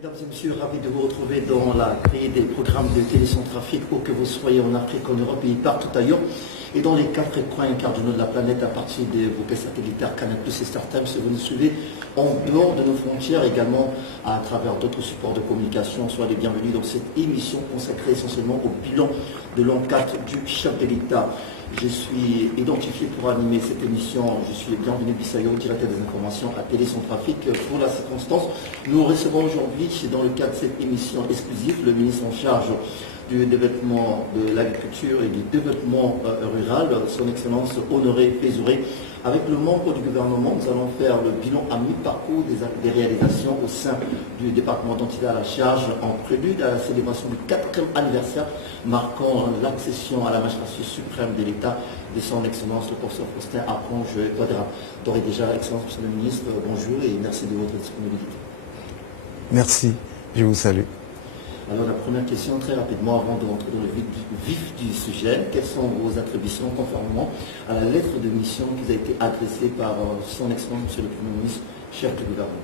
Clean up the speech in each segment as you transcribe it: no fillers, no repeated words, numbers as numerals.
Mesdames et messieurs, ravi de vous retrouver dans la grille des programmes de Télécentrafrique, où que vous soyez en Afrique, en Europe et partout ailleurs, et dans les 4 coins cardinaux de la planète à partir de vos pays satellitaires Canal+ et StarTimes, si vous nous suivez en dehors de nos frontières, également à travers d'autres supports de communication. Soyez les bienvenus dans cette émission consacrée essentiellement au bilan de l'an 4 du chef de l'État. Je suis identifié pour animer cette émission. Je suis Bienvenu Bissayo, directeur des informations à Télécentrafrique. Pour la circonstance, nous recevons aujourd'hui, dans le cadre de cette émission exclusive, le ministre en charge du développement de l'agriculture et du développement rural, son Excellence Honoré Pézouré. Avec le membre du gouvernement, nous allons faire le bilan à mi-parcours des réalisations au sein du département dont il a la charge en prélude à la célébration du 4e anniversaire marquant l'accession à la magistrature suprême de l'État de son Excellence le professeur Faustin Archange Touadéra. D'ores et déjà, Excellence, Monsieur le Ministre, bonjour et merci de votre disponibilité. Merci, je vous salue. Alors la première question, très rapidement, avant de rentrer dans le vif du sujet, quelles sont vos attributions conformément à la lettre de mission qui vous a été adressée par son Excellence, Monsieur le Premier ministre, chef du gouvernement?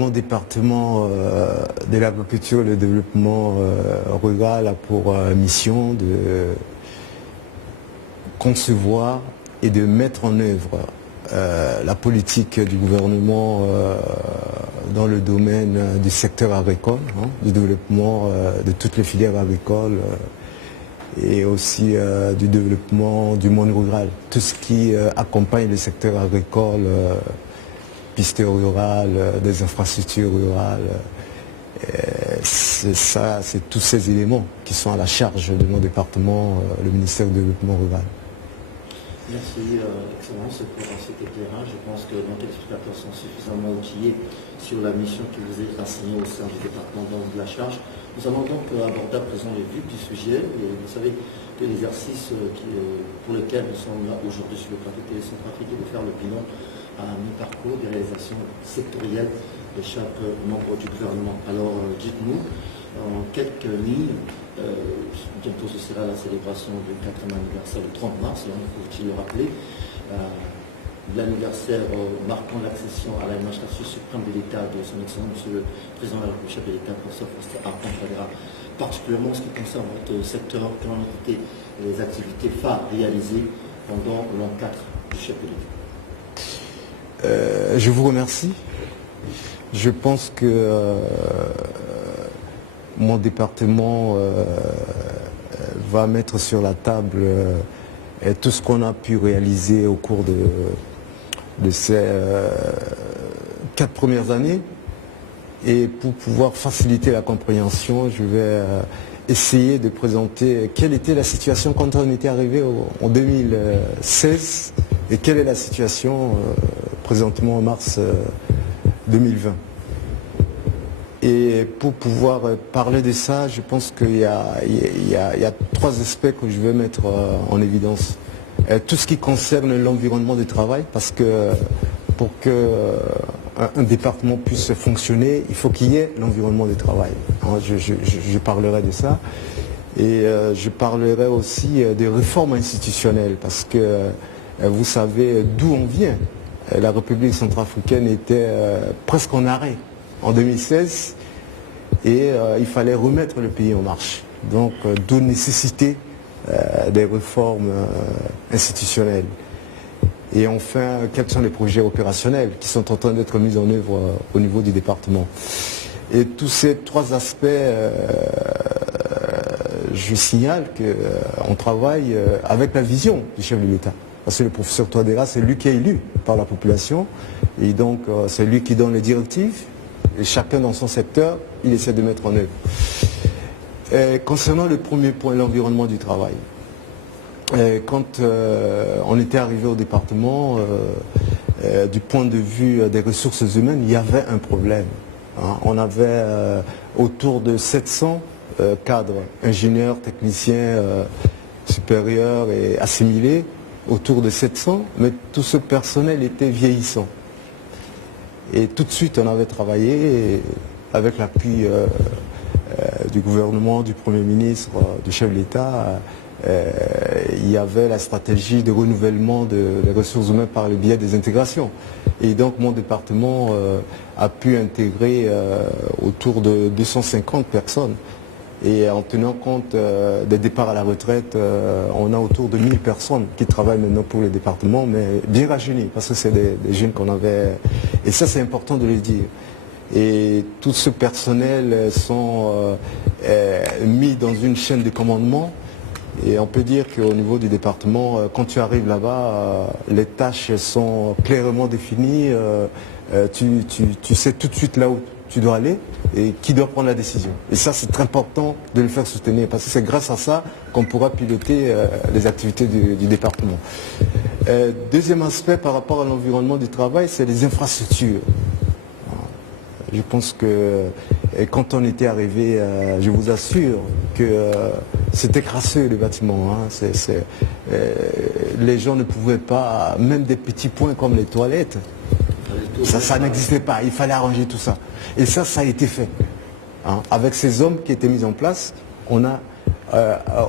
Mon département de l'agriculture et le développement rural a pour mission de concevoir et de mettre en œuvre la politique du gouvernement dans le domaine du secteur agricole, du développement de toutes les filières agricoles et aussi du développement du monde rural. Tout ce qui accompagne le secteur agricole, pistes rurales, des infrastructures rurales, c'est tous ces éléments qui sont à la charge de mon département, le ministère du développement rural. Merci, Excellence, pour cet éclairage. Je pense que nos téléspectateurs sont suffisamment outillés sur la mission qui vous est assignée au sein du département de la charge. Nous allons donc aborder à présent le vif du sujet. Et vous savez que l'exercice pour lequel nous sommes là aujourd'hui sur le plateau Télécentrafrique est de faire le bilan à mi-parcours des réalisations sectorielles de chaque membre du gouvernement. Alors, dites-nous, en quelques lignes, bientôt ce sera la célébration du 4e anniversaire le 30 mars, faut-il le rappeler, l'anniversaire marquant l'accession à la magistrature suprême de l'État de son Excellence, Monsieur le Président de la République, chef de l'État, professeur Faustin Archange Touadéra, particulièrement en ce qui concerne votre secteur, quelles ont été les activités phares réalisées pendant l'an 4 du chef de l'État? Je vous remercie. Je pense que mon département va mettre sur la table tout ce qu'on a pu réaliser au cours de ces 4 premières années. Et pour pouvoir faciliter la compréhension, je vais essayer de présenter quelle était la situation quand on était arrivé en 2016 et quelle est la situation présentement en mars 2020. Et pour pouvoir parler de ça, je pense qu'il y a 3 aspects que je vais mettre en évidence. Tout ce qui concerne l'environnement de travail, parce que pour qu'un département puisse fonctionner, il faut qu'il y ait l'environnement de travail. Je parlerai de ça. Et je parlerai aussi des réformes institutionnelles, parce que vous savez d'où on vient. La République centrafricaine était presque en arrêt en 2016 et il fallait remettre le pays en marche. Donc d'où nécessité des réformes institutionnelles. Et enfin, quels sont les projets opérationnels qui sont en train d'être mis en œuvre au niveau du département. Et tous ces 3 aspects, je signale qu'on travaille avec la vision du chef de l'État. Parce que le professeur Touadéra, c'est lui qui est élu par la population. Et donc, c'est lui qui donne les directives. Et chacun dans son secteur, il essaie de mettre en œuvre. Concernant le premier point, l'environnement du travail. Quand on était arrivé au département, du point de vue des ressources humaines, il y avait un problème. On avait autour de 700 cadres, ingénieurs, techniciens supérieurs et assimilés, autour de 700, mais tout ce personnel était vieillissant. Et tout de suite, on avait travaillé avec l'appui du gouvernement, du Premier ministre, du chef de l'État, il y avait la stratégie de renouvellement des ressources humaines par le biais des intégrations. Et donc mon département a pu intégrer autour de 250 personnes. Et en tenant compte des départs à la retraite, on a autour de 1000 personnes qui travaillent maintenant pour le département, mais bien rajeunies, parce que c'est des jeunes qu'on avait. Et ça, c'est important de le dire. Et tout ce personnel sont mis dans une chaîne de commandement. Et on peut dire qu'au niveau du département, quand tu arrives là-bas, les tâches sont clairement définies. Tu sais tout de suite là où tu dois aller et qui doit prendre la décision. Et ça, c'est très important de le faire soutenir parce que c'est grâce à ça qu'on pourra piloter les activités du département. Deuxième aspect par rapport à l'environnement du travail, c'est les infrastructures. Je pense que quand on était arrivé, je vous assure que c'était crasseux le bâtiment. Les gens ne pouvaient pas, même des petits points comme les toilettes, ça n'existait pas. Il fallait arranger tout ça. Et ça a été fait. Avec ces hommes qui étaient mis en place, on a,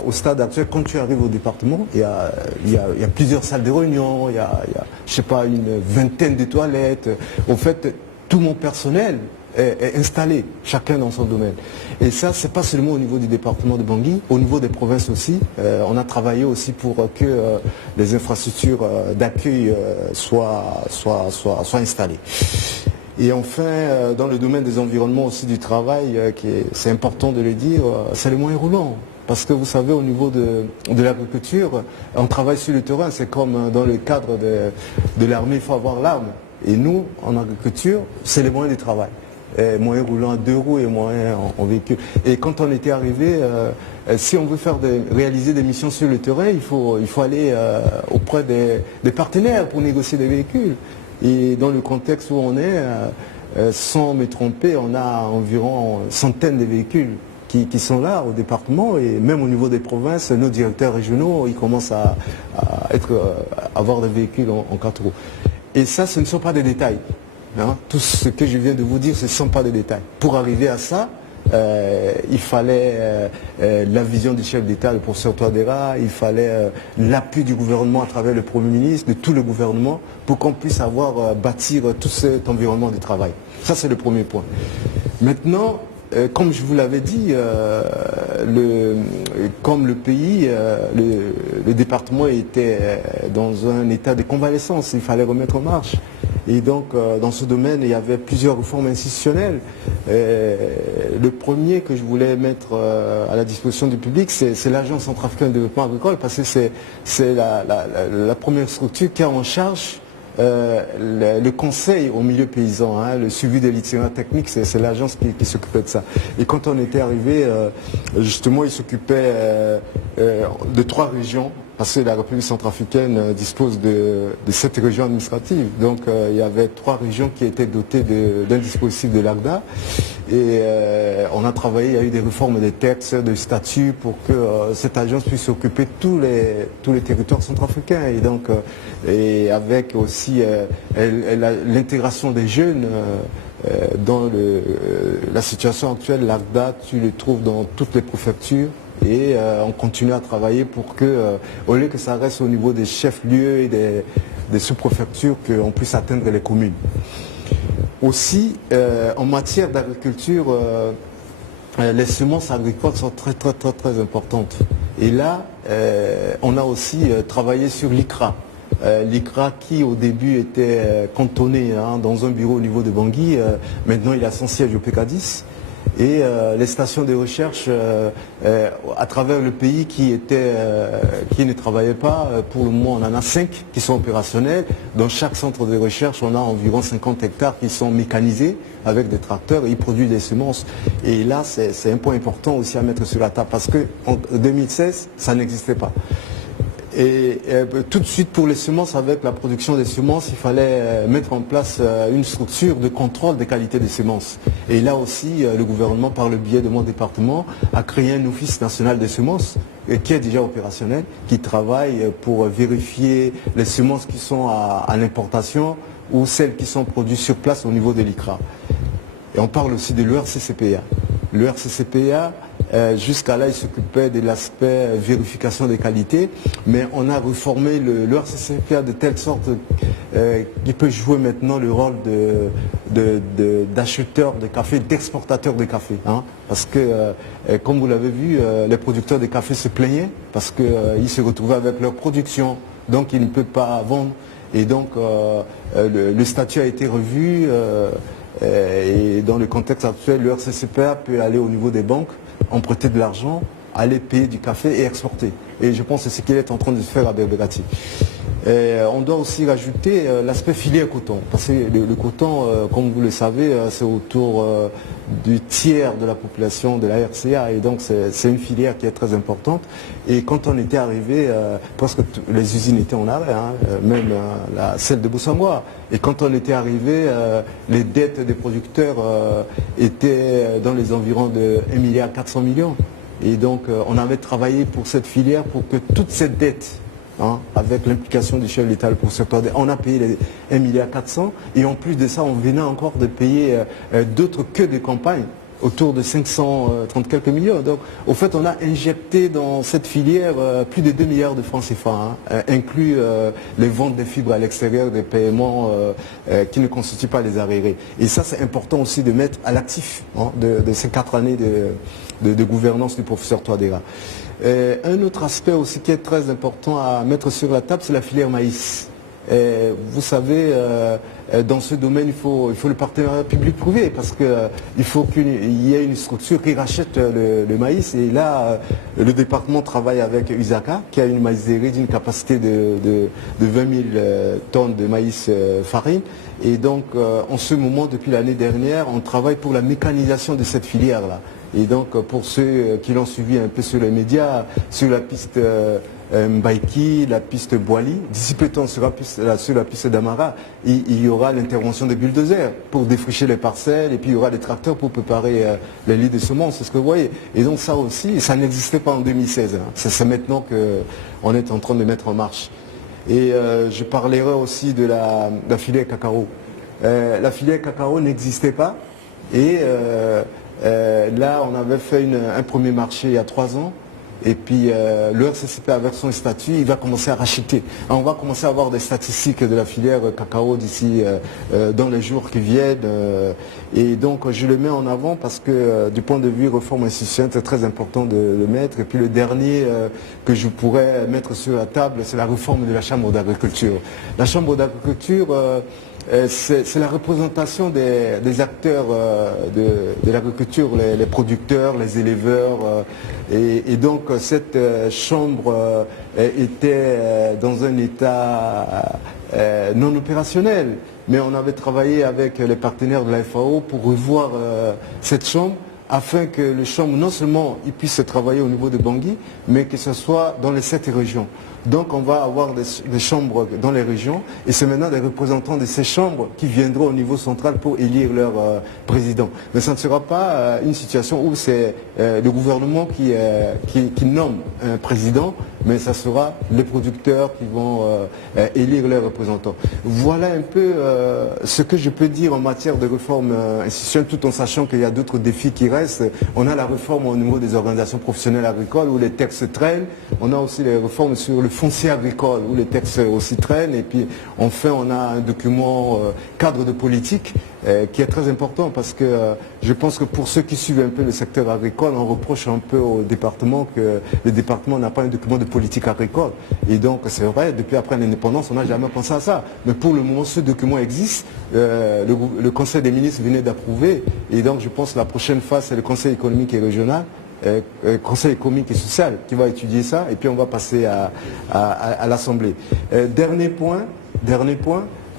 au stade actuel, quand tu arrives au département, il y a plusieurs salles de réunion, il y a, je sais pas, une vingtaine de toilettes. Au fait, tout mon personnel est installé, chacun dans son domaine. Et ça, c'est pas seulement au niveau du département de Bangui, au niveau des provinces aussi. On a travaillé aussi pour que les infrastructures d'accueil soient installées. Et enfin, dans le domaine des environnements aussi du travail, c'est important de le dire, c'est les moyens roulants. Parce que vous savez, au niveau de l'agriculture, on travaille sur le terrain, c'est comme dans le cadre de l'armée, il faut avoir l'arme. Et nous, en agriculture, c'est les moyens de travail. Moyens roulants à 2 roues et moyens en véhicule. Et quand on était arrivé, si on veut réaliser des missions sur le terrain, il faut aller auprès des partenaires pour négocier des véhicules. Et dans le contexte où on est, sans me tromper, on a environ centaines de véhicules qui sont là au département et même au niveau des provinces, nos directeurs régionaux, ils commencent à avoir des véhicules en 4 roues. Et ça, ce ne sont pas des détails. Tout ce que je viens de vous dire, ce ne sont pas des détails. Pour arriver à ça, il fallait la vision du chef d'État, le professeur Touadéra, il fallait l'appui du gouvernement à travers le Premier ministre, de tout le gouvernement, pour qu'on puisse bâtir tout cet environnement du travail. Ça, c'est le premier point. Maintenant, comme je vous l'avais dit, comme le pays, le département était dans un état de convalescence, il fallait remettre en marche. Et donc, dans ce domaine, il y avait plusieurs réformes institutionnelles. Le premier que je voulais mettre à la disposition du public, c'est l'Agence centrafricaine de développement agricole, parce que c'est la première structure qui a en charge le conseil au milieu paysan, le suivi des litiges techniques, c'est l'agence qui s'occupait de ça. Et quand on était arrivé, justement, il s'occupait de 3 régions, parce que la République centrafricaine dispose de 7 régions administratives. Donc il y avait 3 régions qui étaient dotées d'un dispositif de l'ACDA. Et on a travaillé, il y a eu des réformes des textes, des statuts pour que cette agence puisse s'occuper de tous les territoires centrafricains. Et donc, et avec aussi l'intégration des jeunes dans la situation actuelle, l'ACDA, tu le trouves dans toutes les préfectures. Et on continue à travailler pour que, au lieu que ça reste au niveau des chefs-lieux et des sous-préfectures, qu'on puisse atteindre les communes. Aussi, en matière d'agriculture, les semences agricoles sont très importantes. Et là, on a aussi travaillé sur l'ICRA. L'ICRA qui au début était cantonné dans un bureau au niveau de Bangui, maintenant il a son siège au PK10. Et les stations de recherche à travers le pays qui ne travaillaient pas, pour le moment on en a 5 qui sont opérationnels. Dans chaque centre de recherche on a environ 50 hectares qui sont mécanisés avec des tracteurs et ils produisent des semences. Et là c'est un point important aussi à mettre sur la table parce qu'en 2016 ça n'existait pas. Et tout de suite pour les semences, avec la production des semences, il fallait mettre en place une structure de contrôle des qualités des semences. Et là aussi, le gouvernement, par le biais de mon département, a créé un office national des semences qui est déjà opérationnel, qui travaille pour vérifier les semences qui sont à l'importation ou celles qui sont produites sur place au niveau de l'ICRA. Et on parle aussi de l'ERCCPA. L'ERCCPA Jusqu'à là, il s'occupait de l'aspect vérification des qualités, mais on a reformé le RCCPA de telle sorte qu'il peut jouer maintenant le rôle d'acheteur de café, d'exportateur de café. Hein, parce que, comme vous l'avez vu, les producteurs de café se plaignaient parce qu'ils se retrouvaient avec leur production, donc ils ne peuvent pas vendre. Et donc, le statut a été revu et dans le contexte actuel, le RCCPA peut aller au niveau des banques, emprunter de l'argent, aller payer du café et exporter. Et je pense que c'est ce qu'il est en train de faire à Berberati. On doit aussi rajouter l'aspect filière coton. Parce que le coton, comme vous le savez, c'est autour du tiers de la population de la RCA. Et donc c'est une filière qui est très importante. Et quand on était arrivé, presque les usines étaient en arrêt, hein, même celle de Boussangoa. Et quand on était arrivé, les dettes des producteurs étaient dans les environs de 1,4 milliard. Et donc on avait travaillé pour cette filière pour que toute cette dette, hein, avec l'implication du chef de l'État pour secteur, on a payé les 1,4 milliard et en plus de ça on venait encore de payer d'autres que des campagnes autour de 530 quelques millions. Donc au fait on a injecté dans cette filière plus de 2 milliards de francs CFA, hein, inclus les ventes des fibres à l'extérieur, des paiements qui ne constituent pas les arriérés. Et ça c'est important aussi de mettre à l'actif, hein, de ces 4 années de gouvernance du professeur Touadéra. Un autre aspect aussi qui est très important à mettre sur la table, c'est la filière maïs. Vous savez, dans ce domaine, il faut le partenariat public-privé parce qu'il faut qu'il y ait une structure qui rachète le maïs. Et là, le département travaille avec Usaka, qui a une maïserie d'une capacité de 20 000 tonnes de maïs farine. Et donc, en ce moment, depuis l'année dernière, on travaille pour la mécanisation de cette filière-là. Et donc, pour ceux qui l'ont suivi un peu sur les médias, sur la piste Mbaiki, la piste Boali, d'ici peu de temps sur la piste d'Amara, il y aura l'intervention des bulldozers pour défricher les parcelles et puis il y aura des tracteurs pour préparer les lits de semences, c'est ce que vous voyez. Et donc ça aussi, ça n'existait pas en 2016. Hein. C'est maintenant qu'on est en train de mettre en marche. Et je parlerai aussi de la filière cacao. La filière cacao n'existait pas et là, on avait fait un premier marché il y a 3 ans. Et puis le RCCP avec son statut, il va commencer à racheter. On va commencer à avoir des statistiques de la filière cacao d'ici dans les jours qui viennent. Et donc je le mets en avant parce que du point de vue réforme institutionnelle, c'est très important de le mettre. Et puis le dernier que je pourrais mettre sur la table, c'est la réforme de la Chambre d'agriculture. La Chambre d'agriculture, c'est la représentation des acteurs de l'agriculture, les producteurs, les éleveurs. Et donc cette chambre était dans un état non opérationnel. Mais on avait travaillé avec les partenaires de la FAO pour revoir cette chambre afin que le chambre, non seulement il puisse travailler au niveau de Bangui, mais que ce soit dans les 7 régions. Donc on va avoir des chambres dans les régions et c'est maintenant des représentants de ces chambres qui viendront au niveau central pour élire leur président. Mais ça ne sera pas une situation où c'est le gouvernement qui nomme un président, mais ça sera les producteurs qui vont élire leurs représentants. Voilà un peu ce que je peux dire en matière de réforme institutionnelle, tout en sachant qu'il y a d'autres défis qui restent. On a la réforme au niveau des organisations professionnelles agricoles où les textes traînent. On a aussi les réformes sur le foncier agricole où les textes aussi traînent. Et puis enfin, on a un document cadre de politique qui est très important parce que je pense que pour ceux qui suivent un peu le secteur agricole, on reproche un peu au département que le département n'a pas un document de politique agricole. Et donc c'est vrai, depuis après l'indépendance, on n'a jamais pensé à ça. Mais pour le moment, ce document existe. Le Conseil des ministres venait d'approuver. Et donc je pense que la prochaine phase, c'est le Conseil économique et régional. Conseil économique et social qui va étudier ça et puis on va passer à l'Assemblée. Dernier point,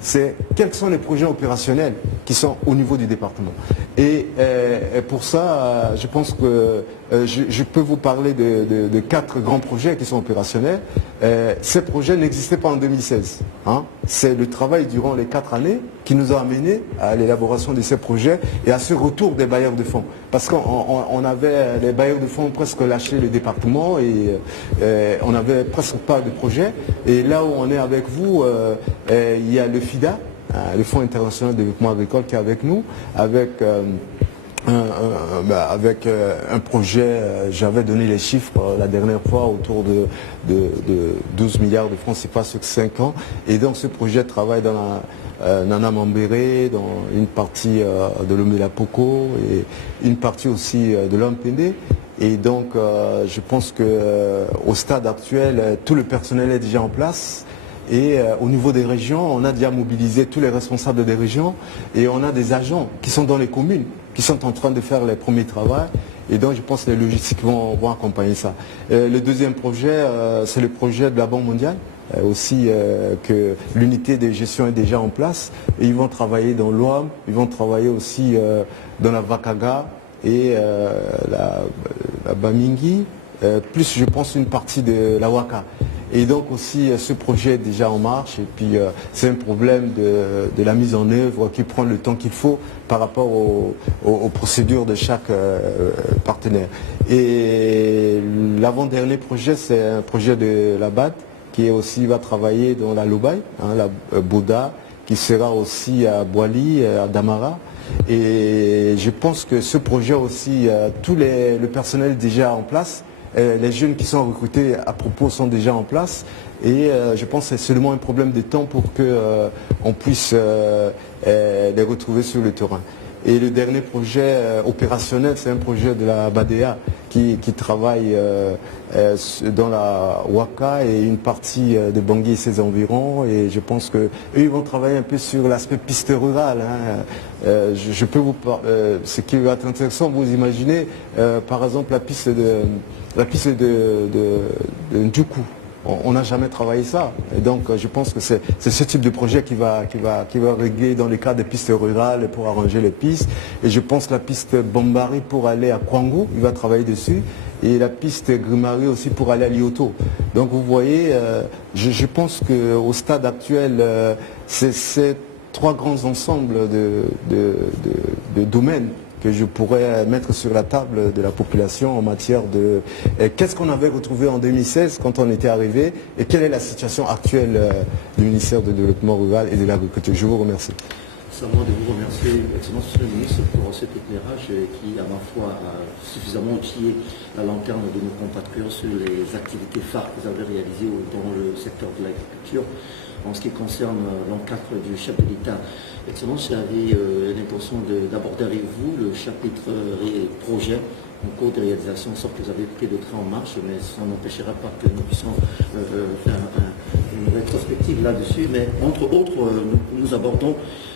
c'est quels sont les projets opérationnels qui sont au niveau du département. Et pour ça, je pense que je peux vous parler de 4 grands projets qui sont opérationnels. Ces projets n'existaient pas en 2016. Hein. C'est le travail durant les 4 années qui nous a amené à l'élaboration de ces projets et à ce retour des bailleurs de fonds. Parce qu'on avait les bailleurs de fonds presque lâché le département et on n'avait presque pas de projet. Et là où on est avec vous, il y a le FIDA, le Fonds international de développement agricole qui est avec nous, avec avec un projet, j'avais donné les chiffres la dernière fois autour de 12 milliards de francs CFA sur 5 ans. Et donc ce projet travaille dans la Nana Mambéré, dans une partie de l'Omela Poco et une partie aussi de l'Ampende. Et donc je pense qu'au stade actuel, tout le personnel est déjà en place. Et au niveau des régions, on a déjà mobilisé tous les responsables des régions et on a des agents qui sont dans les communes, qui sont en train de faire les premiers travaux. Et donc je pense que les logistiques vont accompagner ça. Le deuxième projet, c'est le projet de la Banque mondiale. Aussi que l'unité de gestion est déjà en place. Et ils vont travailler dans l'OAM, ils vont travailler aussi dans la Vakaga et la Bamingi, plus je pense une partie de la Waka. Et donc aussi ce projet est déjà en marche et puis c'est un problème de la mise en œuvre qui prend le temps qu'il faut par rapport aux procédures de chaque partenaire. Et l'avant-dernier projet, c'est un projet de la BAD qui aussi va travailler dans la Lobaï, la Bouddha, qui sera aussi à Boali, à Damara. Et je pense que ce projet aussi, le personnel est déjà en place. Les jeunes qui sont recrutés à propos sont déjà en place et je pense que c'est seulement un problème de temps pour qu'on puisse les retrouver sur le terrain. Et le dernier projet opérationnel, c'est un projet de la BADEA qui travaille dans la Waka et une partie de Bangui et ses environs. Et je pense qu'eux, ils vont travailler un peu sur l'aspect piste rurale. Je peux vous parler, ce qui va être intéressant, vous imaginez, par exemple, la piste de Ndjoukou. On n'a jamais travaillé ça. Et donc je pense que c'est ce type de projet qui va régler dans le cadre des pistes rurales pour arranger les pistes. Et je pense que la piste Bambari pour aller à Kwango, il va travailler dessus. Et la piste Grimari aussi pour aller à Lyoto. Donc vous voyez, je pense qu'au stade actuel, c'est trois grands ensembles de domaines que je pourrais mettre sur la table de la population en matière de qu'est-ce qu'on avait retrouvé en 2016 quand on était arrivé et quelle est la situation actuelle du ministère du Développement rural et de l'Agriculture. Je vous remercie. C'est à moi de vous remercier, Excellence Monsieur le Ministre, pour cet éclairage qui, à ma foi, a suffisamment outillé la lanterne de nos compatriotes sur les activités phares que vous avez réalisées dans le secteur de l'agriculture. En ce qui concerne l'encadre du chef de l'État, Excellence, j'avais l'intention d'aborder avec vous le chapitre projet en cours de réalisation, sauf que vous avez pris le train en marche, mais ça n'empêchera pas que nous puissions faire une rétrospective là-dessus. Mais entre autres, nous abordons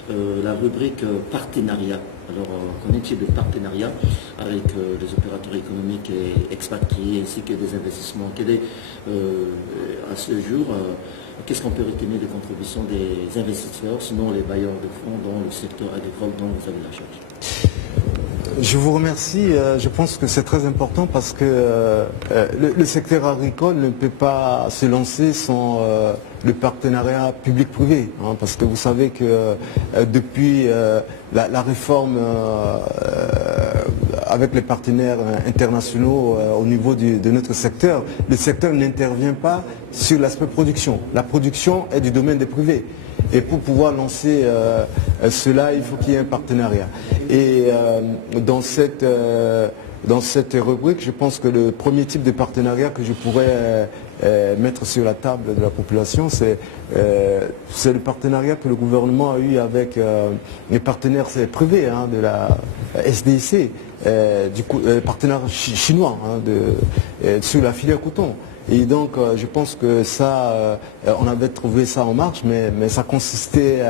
la rubrique partenariat. Alors, qu'en est-il de partenariat avec les opérateurs économiques et expatriés ainsi que des investissements? Quel est, à ce jour, qu'est-ce qu'on peut retenir des contributions des investisseurs, sinon les bailleurs de fonds dans le secteur agricole dont vous avez la charge? Je vous remercie. Je pense que c'est très important parce que le secteur agricole ne peut pas se lancer sans le partenariat public-privé. Parce que vous savez que depuis la réforme avec les partenaires internationaux au niveau de notre secteur, le secteur n'intervient pas sur l'aspect production. La production est du domaine des privés. Et pour pouvoir lancer cela, il faut qu'il y ait un partenariat. Et dans cette rubrique, je pense que le premier type de partenariat que je pourrais mettre sur la table de la population, c'est le partenariat que le gouvernement a eu avec les partenaires privés de la SDIC, les partenaires chinois sur la filière coton. Et donc je pense que ça, on avait trouvé ça en marche, mais ça consistait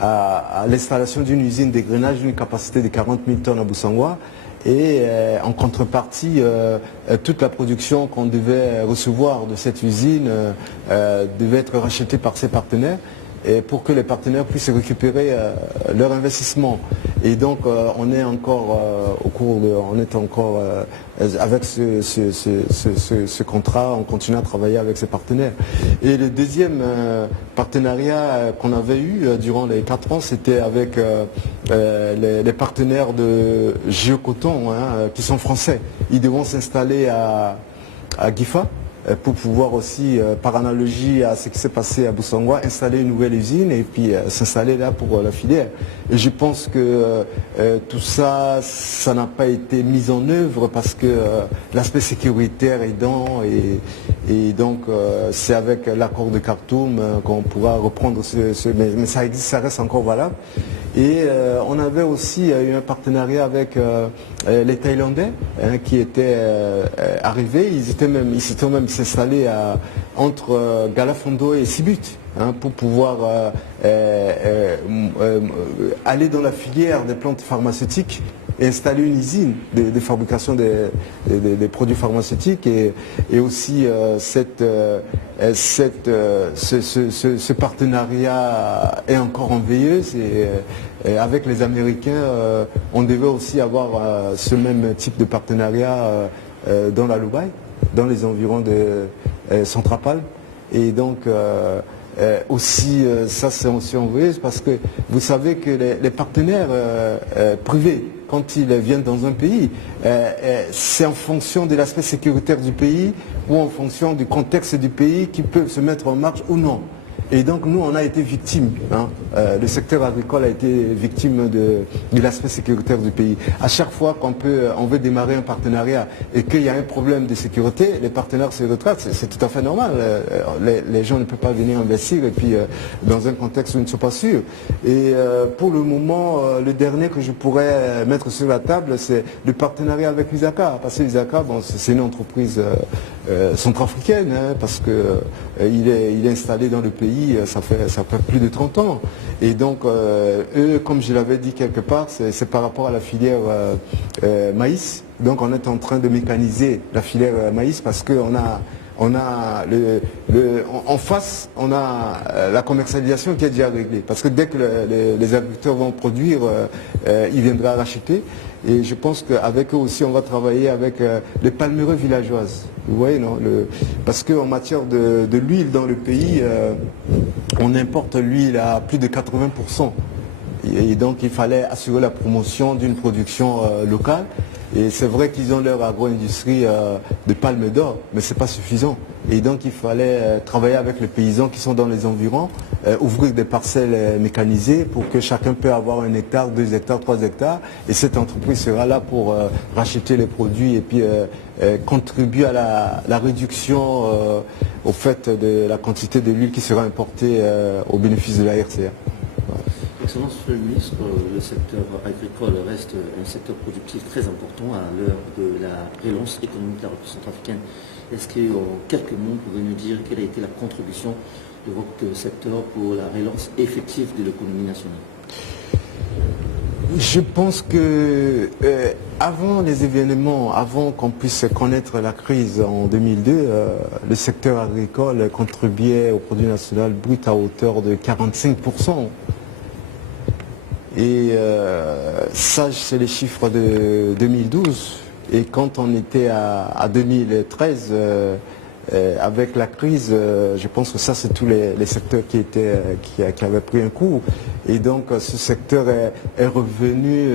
à l'installation d'une usine d'égrenage d'une capacité de 40 000 tonnes à Boussangwa. Et en contrepartie, toute la production qu'on devait recevoir de cette usine devait être rachetée par ses partenaires et pour que les partenaires puissent récupérer leur investissement. Et donc on est encore avec ce contrat, on continue à travailler avec ces partenaires. Et le deuxième partenariat qu'on avait eu durant les 4 ans, c'était avec les partenaires de Géocoton qui sont français. Ils devront s'installer à Gifa. pour pouvoir aussi, par analogie à ce qui s'est passé à Boussangwa, installer une nouvelle usine et puis s'installer là pour la filière. Et je pense que tout ça, ça n'a pas été mis en œuvre parce que l'aspect sécuritaire aidant et donc c'est avec l'accord de Khartoum qu'on pourra reprendre mais ça existe, ça reste encore valable. Et on avait aussi eu un partenariat avec les Thaïlandais qui étaient arrivés. Ils s'étaient même s'installés entre Galafondo et Sibut pour pouvoir aller dans la filière des plantes pharmaceutiques et installer une usine de fabrication des produits pharmaceutiques et aussi ce partenariat est encore en veilleuse et avec les Américains on devait aussi avoir ce même type de partenariat dans la Loubaï, dans les environs de Centrapal et donc aussi ça c'est aussi en veilleuse parce que vous savez que les partenaires privés quand ils viennent dans un pays, c'est en fonction de l'aspect sécuritaire du pays ou en fonction du contexte du pays qu'ils peuvent se mettre en marche ou non. Et donc nous, on a été victimes. Le secteur agricole a été victime de l'aspect sécuritaire du pays. À chaque fois qu'on veut démarrer un partenariat et qu'il y a un problème de sécurité, les partenaires se retraitent. C'est tout à fait normal. Les gens ne peuvent pas venir investir et puis dans un contexte où ils ne sont pas sûrs. Et pour le moment, le dernier que je pourrais mettre sur la table, c'est le partenariat avec l'ISACA. Parce que l'ISACA, bon, c'est une entreprise centrafricaine, parce que il est installé dans le pays. Ça fait plus de 30 ans. Et donc, eux, comme je l'avais dit quelque part, c'est par rapport à la filière maïs. Donc, on est en train de mécaniser la filière maïs parce qu'on a en face, on a la commercialisation qui est déjà réglée. Parce que dès que les agriculteurs vont produire, ils viendront racheter. Et je pense qu'avec eux aussi, on va travailler avec les palmeraies villageoises. Vous voyez, non parce qu'en matière de l'huile dans le pays, on importe l'huile à plus de 80%. Et donc, il fallait assurer la promotion d'une production locale. Et c'est vrai qu'ils ont leur agro-industrie de palme d'or, mais ce n'est pas suffisant. Et donc il fallait travailler avec les paysans qui sont dans les environs, ouvrir des parcelles mécanisées pour que chacun puisse avoir 1 hectare, 2 hectares, 3 hectares. Et cette entreprise sera là pour racheter les produits et puis contribuer à la réduction au fait de la quantité de l'huile qui sera importée au bénéfice de la RCA. Excellence, Monsieur le ministre, le secteur agricole reste un secteur productif très important à l'heure de la relance économique de la République centrafricaine. Est-ce qu'en quelques mots, vous pouvez nous dire quelle a été la contribution de votre secteur pour la relance effective de l'économie nationale? Je pense que avant les événements, avant qu'on puisse connaître la crise en 2002, le secteur agricole contribuait au produit national brut à hauteur de 45%. Et ça, c'est les chiffres de 2012. Et quand on était à 2013, avec la crise, je pense que ça, c'est tous les secteurs qui avaient pris un coup. Et donc, ce secteur est revenu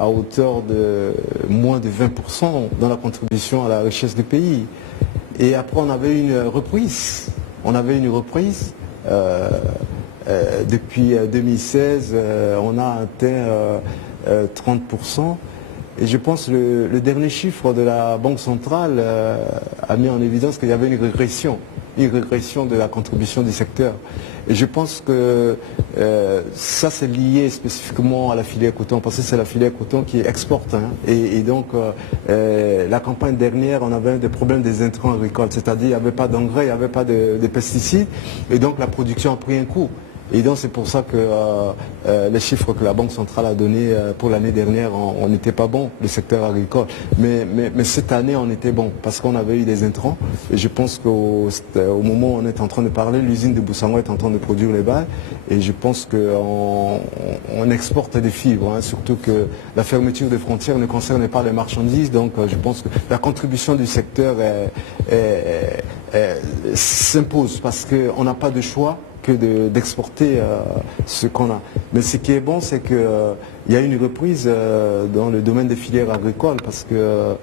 à hauteur de moins de 20% dans la contribution à la richesse du pays. Et après, on avait une reprise. Depuis 2016, on a atteint 30%. Et je pense que le dernier chiffre de la Banque centrale a mis en évidence qu'il y avait une régression de la contribution du secteur. Et je pense que ça, c'est lié spécifiquement à la filière coton, parce que c'est la filière coton qui exporte. Et donc, la campagne dernière, on avait des problèmes des intrants agricoles, c'est-à-dire il n'y avait pas d'engrais, il n'y avait pas de pesticides, et donc la production a pris un coup. Et donc c'est pour ça que les chiffres que la Banque centrale a donnés pour l'année dernière, on n'était pas bon, le secteur agricole. Mais cette année, on était bon, parce qu'on avait eu des intrants. Et je pense qu'au moment où on est en train de parler, l'usine de Boussangwa est en train de produire les balles. Et je pense qu'on exporte des fibres, surtout que la fermeture des frontières ne concerne pas les marchandises. Donc je pense que la contribution du secteur s'impose, parce qu'on n'a pas de choix que d'exporter ce qu'on a. Mais ce qui est bon, c'est qu'il y a une reprise dans le domaine des filières agricoles, parce que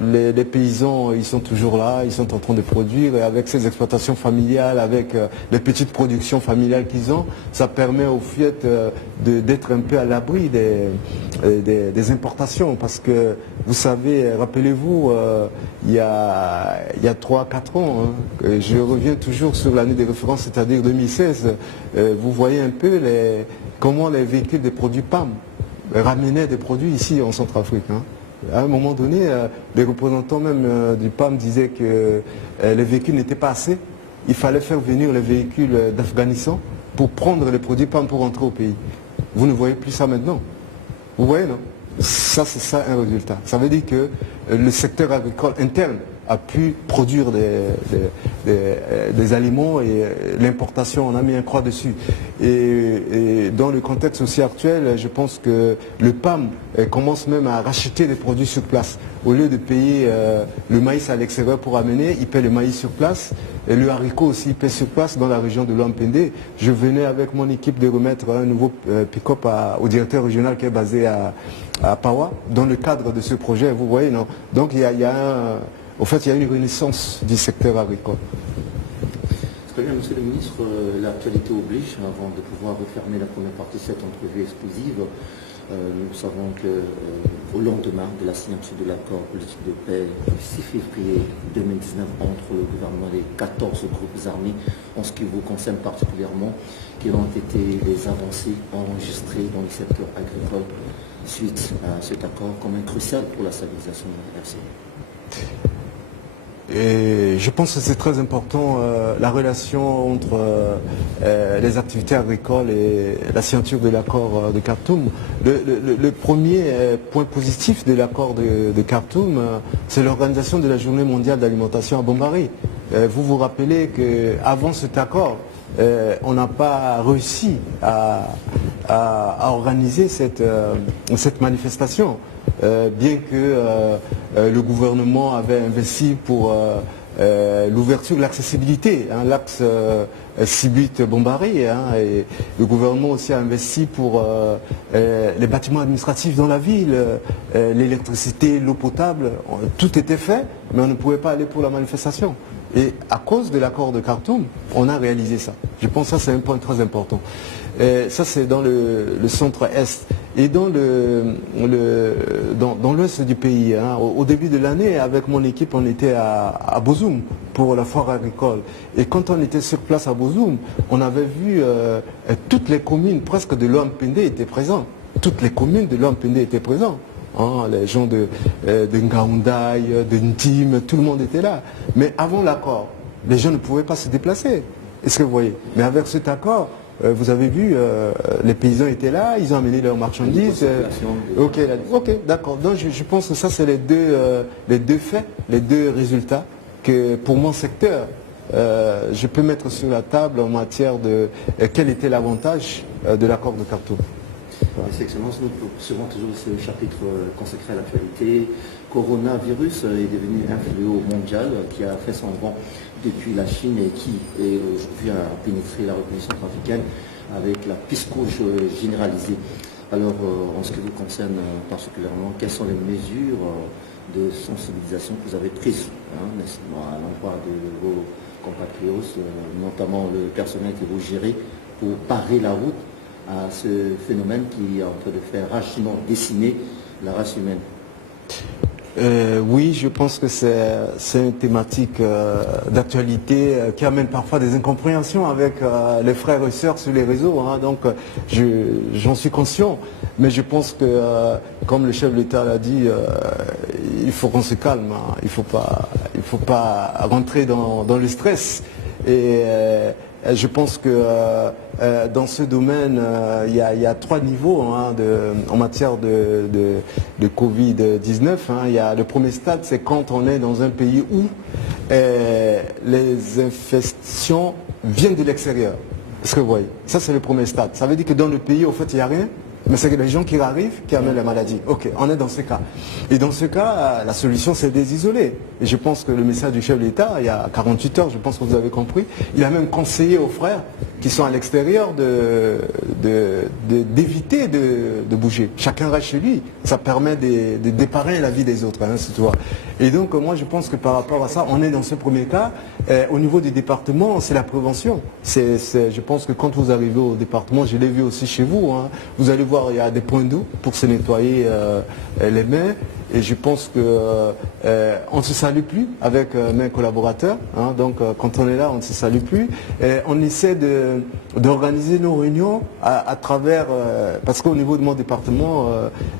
les paysans, ils sont toujours là, ils sont en train de produire, et avec ces exploitations familiales, avec les petites productions familiales qu'ils ont, ça permet au fait d'être un peu à l'abri des importations. Parce que, vous savez, rappelez-vous, il y a 3-4 ans, hein, je reviens toujours sur l'année de référence, c'est-à-dire 2016, vous voyez un peu comment les véhicules des produits PAM ramenaient des produits ici en Centrafrique. Hein. À un moment donné, les représentants même du PAM disaient que les véhicules n'étaient pas assez. Il fallait faire venir les véhicules d'Afghanistan pour prendre les produits PAM pour rentrer au pays. Vous ne voyez plus ça maintenant. Vous voyez, non? Ça, c'est ça un résultat. Ça veut dire que le secteur agricole interne a pu produire des aliments et l'importation, on a mis un croix dessus. Et dans le contexte aussi actuel, je pense que le PAM commence même à racheter des produits sur place. Au lieu de payer le maïs à l'extérieur pour amener, il paie le maïs sur place. Et le haricot aussi, il paie sur place dans la région de Lompende. Je venais avec mon équipe de remettre un nouveau pick-up au directeur régional qui est basé à Pawa, dans le cadre de ce projet, vous voyez, non? Donc il y a au fait, il y a une renaissance du secteur agricole. Très bien, Monsieur le Ministre, l'actualité oblige, avant de pouvoir refermer la première partie de cette entrevue exclusive, nous savons qu'au lendemain de la signature de l'accord politique de paix le 6 février 2019 entre le gouvernement et les 14 groupes armés, en ce qui vous concerne particulièrement, quelles ont été les avancées enregistrées dans le secteur agricole suite à cet accord comme crucial pour la stabilisation de la RCA? Et je pense que c'est très important la relation entre les activités agricoles et la signature de l'accord de Khartoum. Le premier point positif de l'accord de Khartoum, c'est l'organisation de la Journée mondiale d'alimentation à Bombari. Vous vous rappelez qu'avant cet accord, on n'a pas réussi à organiser cette manifestation. Bien que le gouvernement avait investi pour l'ouverture de l'accessibilité, hein, l'axe Sibut-Bombari, hein, et le gouvernement aussi a investi pour les bâtiments administratifs dans la ville, l'électricité, l'eau potable, tout était fait, mais on ne pouvait pas aller pour la manifestation. Et à cause de l'accord de Khartoum, on a réalisé ça. Je pense que ça c'est un point très important. Ça c'est dans le centre-est. Et dans l'ouest du pays, hein, au début de l'année, avec mon équipe, on était à Bozoum pour la foire agricole. Et quand on était sur place à Bozoum, on avait vu toutes les communes, presque de Lompende étaient présentes. Toutes les communes de Lompende étaient présentes. Hein, les gens de Ngaoundai, de Ntim, tout le monde était là. Mais avant l'accord, les gens ne pouvaient pas se déplacer. Est-ce que vous voyez? Mais avec cet accord, vous avez vu, les paysans étaient là, ils ont amené leurs marchandises. Ok, d'accord. Donc je pense que ça c'est les deux faits, les deux résultats que pour mon secteur, je peux mettre sur la table en matière de quel était l'avantage de l'accord de Khartoum. Voilà. Excellence, nous poursuivons toujours ce chapitre consacré à l'actualité. Coronavirus est devenu un fléau mondial qui a fait son vent depuis la Chine et qui aujourd'hui a pénétré la République centrafricaine avec la piscouche généralisée. Alors, en ce qui vous concerne particulièrement, quelles sont les mesures de sensibilisation que vous avez prises à l'endroit de vos compatriotes, notamment le personnel que vous gérez, pour parer la route à ce phénomène qui est en train de faire ragement décimer la race humaine? Oui, je pense que c'est une thématique d'actualité qui amène parfois des incompréhensions avec les frères et sœurs sur les réseaux. Hein, donc j'en suis conscient, mais je pense que, comme le chef de l'État l'a dit, il faut qu'on se calme. Hein, il faut pas rentrer dans le stress. Et je pense que dans ce domaine, il y a 3 niveaux hein, en matière de Covid-19. Hein. Il y a le premier stade, c'est quand on est dans un pays où les infections viennent de l'extérieur. Est-ce que vous voyez? Ça, c'est le premier stade. Ça veut dire que dans le pays, au fait, il n'y a rien. mais c'est les gens qui arrivent qui amènent la maladie. Ok, on est dans ce cas. Et dans ce cas, la solution c'est dés'isoler. Et je pense que le message du chef de l'État, il y a 48 heures, je pense que vous avez compris, il a même conseillé aux frères qui sont à l'extérieur d'éviter de bouger. Chacun reste chez lui. Ça permet d'épargner la vie des autres, hein, c'est toi. Et donc moi je pense que par rapport à ça, on est dans ce premier cas. Au niveau du département, c'est la prévention. Je pense que quand vous arrivez au département, je l'ai vu aussi chez vous, hein, vous allez voir, il y a des points d'eau pour se nettoyer les mains. Et je pense qu'on ne se salue plus avec mes collaborateurs. Hein, donc quand on est là, on ne se salue plus. Et on essaie d'organiser nos réunions à travers... parce qu'au niveau de mon département,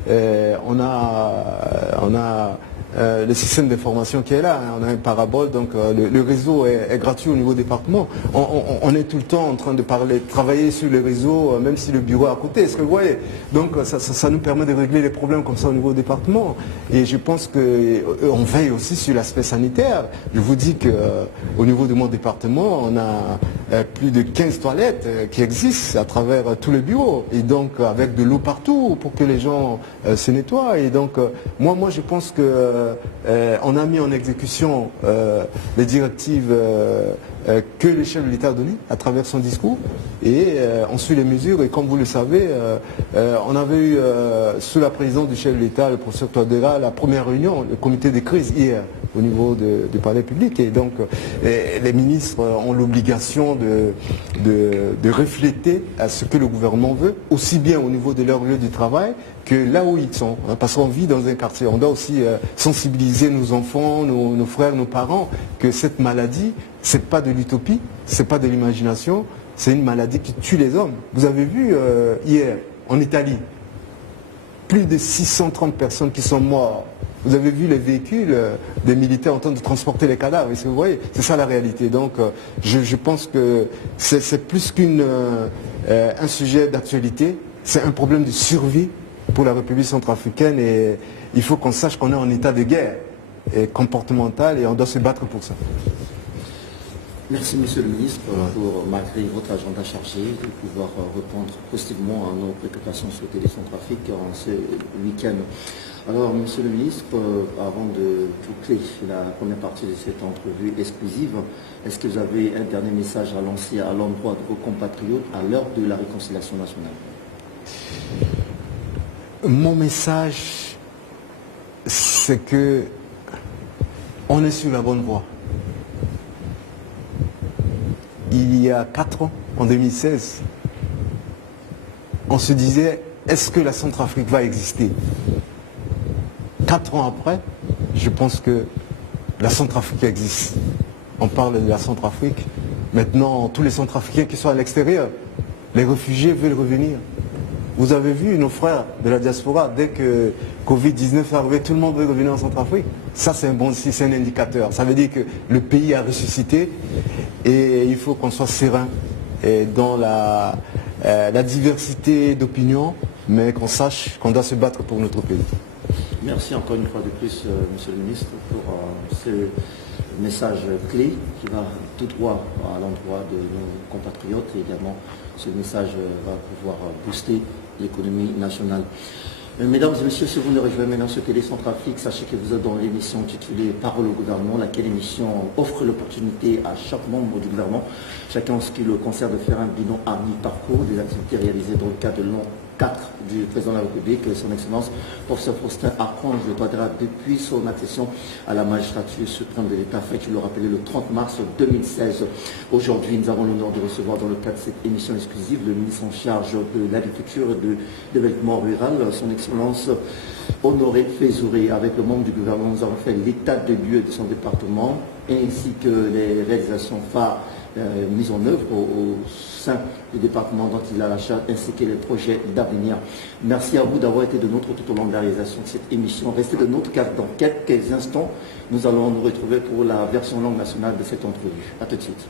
on a le système d'information qui est là, hein. On a un parabole, donc le réseau est gratuit au niveau département. On est tout le temps en train de travailler sur le réseau, même si le bureau est à côté, est-ce que vous voyez? Donc ça nous permet de régler les problèmes comme ça au niveau département. Et je pense qu'on veille aussi sur l'aspect sanitaire. Je vous dis qu'au niveau de mon département, on a plus de 15 toilettes qui existent à travers tous les bureaux. Et donc avec de l'eau partout pour que les gens se nettoient. Et donc moi je pense que on a mis en exécution les directives que le chef de l'État a données à travers son discours et on suit les mesures et comme vous le savez, on avait eu sous la présidence du chef de l'État, le professeur Touadéra, la première réunion, le comité de crise hier au niveau du palais public et donc les ministres ont l'obligation de refléter à ce que le gouvernement veut, aussi bien au niveau de leur lieu de travail que là où ils sont, hein, parce qu'on vit dans un quartier. On doit aussi sensibiliser nos enfants, nos frères, nos parents, que cette maladie, c'est pas de l'utopie, c'est pas de l'imagination, c'est une maladie qui tue les hommes. Vous avez vu hier, en Italie, plus de 630 personnes qui sont mortes. Vous avez vu les véhicules des militaires en train de transporter les cadavres, est-ce que vous voyez? C'est ça la réalité. Donc je pense que c'est plus qu'un sujet d'actualité, c'est un problème de survie pour la République centrafricaine et il faut qu'on sache qu'on est en état de guerre et comportementale et on doit se battre pour ça. Merci Monsieur le Ministre pour, malgré votre agenda chargé, de pouvoir répondre positivement à nos préoccupations sur Télécentrafrique en ce week-end. Alors Monsieur le Ministre, avant de boucler la première partie de cette entrevue exclusive, est-ce que vous avez un dernier message à lancer à l'endroit de vos compatriotes à l'heure de la réconciliation nationale? Mon message, c'est que on est sur la bonne voie. Il y a 4 ans, en 2016, on se disait, est-ce que la Centrafrique va exister? 4 ans après, je pense que la Centrafrique existe. On parle de la Centrafrique. Maintenant, tous les Centrafricains qui sont à l'extérieur, les réfugiés veulent revenir. Vous avez vu nos frères de la diaspora, dès que Covid-19 est arrivé, tout le monde veut revenir en Centrafrique. Ça, c'est un bon signe, c'est un indicateur. Ça veut dire que le pays a ressuscité et il faut qu'on soit serein et dans la diversité d'opinions, mais qu'on sache qu'on doit se battre pour notre pays. Merci encore une fois de plus, Monsieur le Ministre, pour ce message clé qui va tout droit à l'endroit de nos compatriotes et également ce message va pouvoir booster l'économie nationale. Mesdames et messieurs, si vous nous rejoignez maintenant sur Télécentrafrique, sachez que vous êtes dans l'émission intitulée Parole au gouvernement, laquelle émission offre l'opportunité à chaque membre du gouvernement, chacun en ce qui le concerne, de faire un bilan à mi-parcours des activités réalisées dans le cadre de l'an 4 du président de la République, son Excellence, professeur Faustin Archange Touadéra, depuis son accession à la magistrature suprême de l'État, fait, je le rappelais, le 30 mars 2016. Aujourd'hui, nous avons l'honneur de recevoir dans le cadre de cette émission exclusive le ministre en charge de l'agriculture et du développement rural, son Excellence Honoré Fézouré. Avec le membre du gouvernement, nous avons fait l'état de lieu de son département ainsi que les réalisations phares mises en œuvre au sein du département dont il a la charge, ainsi que les projets d'avenir. Merci à vous d'avoir été de notre tout au long de la réalisation de cette émission. Restez de notre cadre dans quelques instants. Nous allons nous retrouver pour la version langue nationale de cette entrevue. A tout de suite.